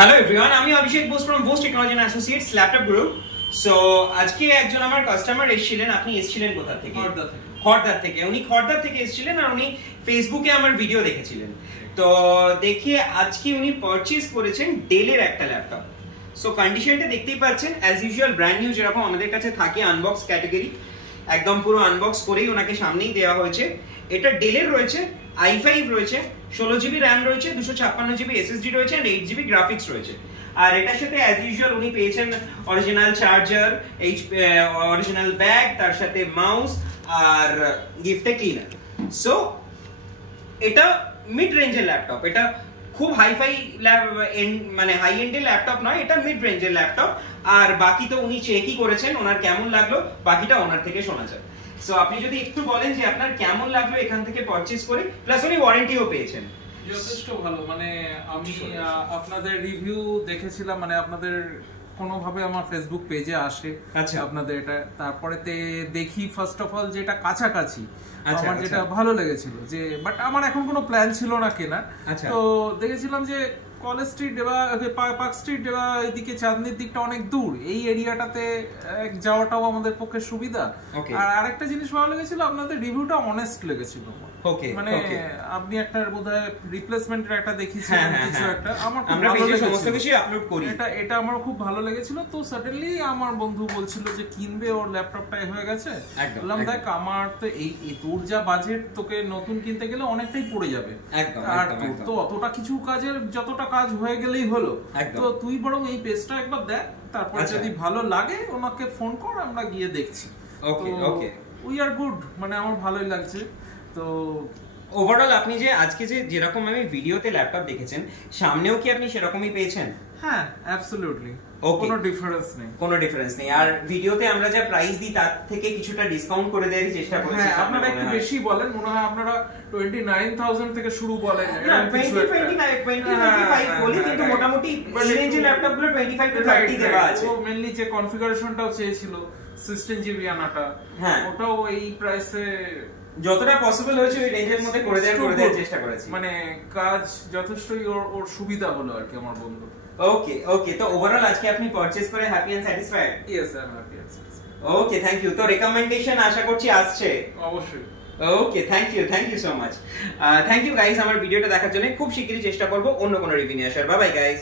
Hello everyone, আমি Abhishek Bose from Bose technology and associates laptop group. So আজকে একজন আমার কাস্টমার এসেছিলেন। আপনি এসেছিলেন কোথা থেকে? খড়দার থেকে। উনি খড়দার থেকে এসেছিলেন আর উনি ফেসবুকে আমার ভিডিও দেখেছিলেন। তো দেখে আজকে উনি পারচেজ করেছেন ডেলের একটা ল্যাপটপ। সো কন্ডিশনটা দেখতেই পাচ্ছেন, অ্যাজ ইউজুয়াল ব্র্যান্ড নিউ যেরকম আমাদের কাছে থাকে আনবক্স ক্যাটাগরি, একদম পুরো আনবক্স করেই ওনাকে সামনেই দেওয়া হয়েছে। এটা ডেলের রয়েছে, i5 রয়েছে, 16GB র্যাম রয়েছে, 256GB SSD রয়েছে এন্ড 8GB গ্রাফিক্স রয়েছে। আর এটার সাথে অ্যাজ ইউজুয়াল উনি পেয়েছেন অরিজিনাল চার্জার, অরিজিনাল ব্যাগ, তার সাথে মাউস আর গিফটে ক্লিনার। সো এটা মিড রেঞ্জের ল্যাপটপ, এটা খুব হাইফাই মানে হাই এন্ডের ল্যাপটপ নয়, এটা মিড রেঞ্জের ল্যাপটপ। আর বাকি তো উনি চেকই করেছেন, ওনার কেমন লাগলো বাকিটা ওনার থেকে শোনা যায়। সো আপনি যদি একটু বলেন যে আপনার কেমন লাগলো এখান থেকে পারচেজ করে, প্লাস উনি ওয়ারেন্টিও পেয়েছেন। যথেষ্ট ভালো। মানে আমি আপনাদের রিভিউ দেখেছিলাম, মানে আপনাদের কোনোভাবে আমার ফেসবুক পেজে আসে আপনাদের এটা, তারপরে দেখি ফার্স্ট অফ অল যেটা কাছাকাছি আমার যেটা ভালো লেগেছিল, যে বাট আমার এখন কোনো প্ল্যান ছিল না কেনার। তো দেখেছিলাম যে কলেজ স্ট্রিট বা পার্ক স্ট্রিট বা এদিকে চাঁদনির দিকটা অনেক দূর, এই এরিয়াটাতে যাওয়াটাও আমাদের পক্ষে সুবিধা। আর আরেকটা জিনিস ভালো লেগেছিল, আপনাদের রিভিউটা অনেস্ট লেগেছিল। মানে আপনি একটা বোধহয় রিপ্লেসমেন্টের একটা দেখিয়েছিলেন কিছু একটা, আমার আমরা পেজে সমস্ত কিছু আপলোড করি, এটা আমার খুব ভালো লেগেছিল। তো সাডেনলি আমার বন্ধু বলছিল যে কিনবে, ওর ল্যাপটপটাই হয়ে গেছে। বললাম দেখ আমার তো এই তোর যা বাজেট, তোকে নতুন কিনতে গেলে অনেকটাই পড়ে যাবে, আর তোর তো অতটা কিছু কাজের যতটা কাজ হয়ে গেলেই হলো। তো তুই বরং এই পেজটা একবার দেখ, তারপর যদি ভালো লাগে ওনাকে ফোন কর, আমরা গিয়ে দেখছি। ওকে ওকে, উই আর গুড, মানে আমার ভালোই লাগছে। তো ওভারঅল আপনি যে আজকে যেরকম আমি ভিডিওতে ল্যাপটপ দেখেছেন, সামনেও কি আপনি সেরকমই পেয়েছেন? হ্যাঁ, অ্যাবসলিউটলি, কোনো ডিফারেন্স নেই। আর ভিডিওতে আমরা যা প্রাইস দিই তার থেকে কিছুটা ডিসকাউন্ট করে দেওয়ার চেষ্টা করেছি। হ্যাঁ, আপনারা একটু বেশি বলেন, মনে হয় আপনারা 29000 থেকে শুরু বলেন, না 25 বলি, কিন্তু মোটামুটি এই রেঞ্জের ল্যাপটপগুলো 25 টু 30 দেওয়া আছে। ও মেইনলি যে কনফিগারেশনটাও চেয়েছিল 16GB আনাটা, হ্যাঁ ওটাও এই প্রাইসে যতটা পসিবল হয়েছে ওই রেঞ্জের মধ্যে করে দেওয়ার চেষ্টা করেছি। মানে কাজ যথেষ্টই ওর সুবিধা হলো আর কি আমার বন্ধু। ওকে ওকে, তো ওভারঅল আজকে আপনি পারচেজ করে happy and satisfied? Yes, I am happy and satisfied. Okay, thank you. তো রিকমেন্ডেশন আশা করছি আসছে অবশ্যই। Okay, thank you so much. Thank you guys আমার ভিডিওটা দেখার জন্য। খুব শিগগিরই চেষ্টা করব অন্য কোনো রিভিউ নিয়ে আসার। Bye bye guys.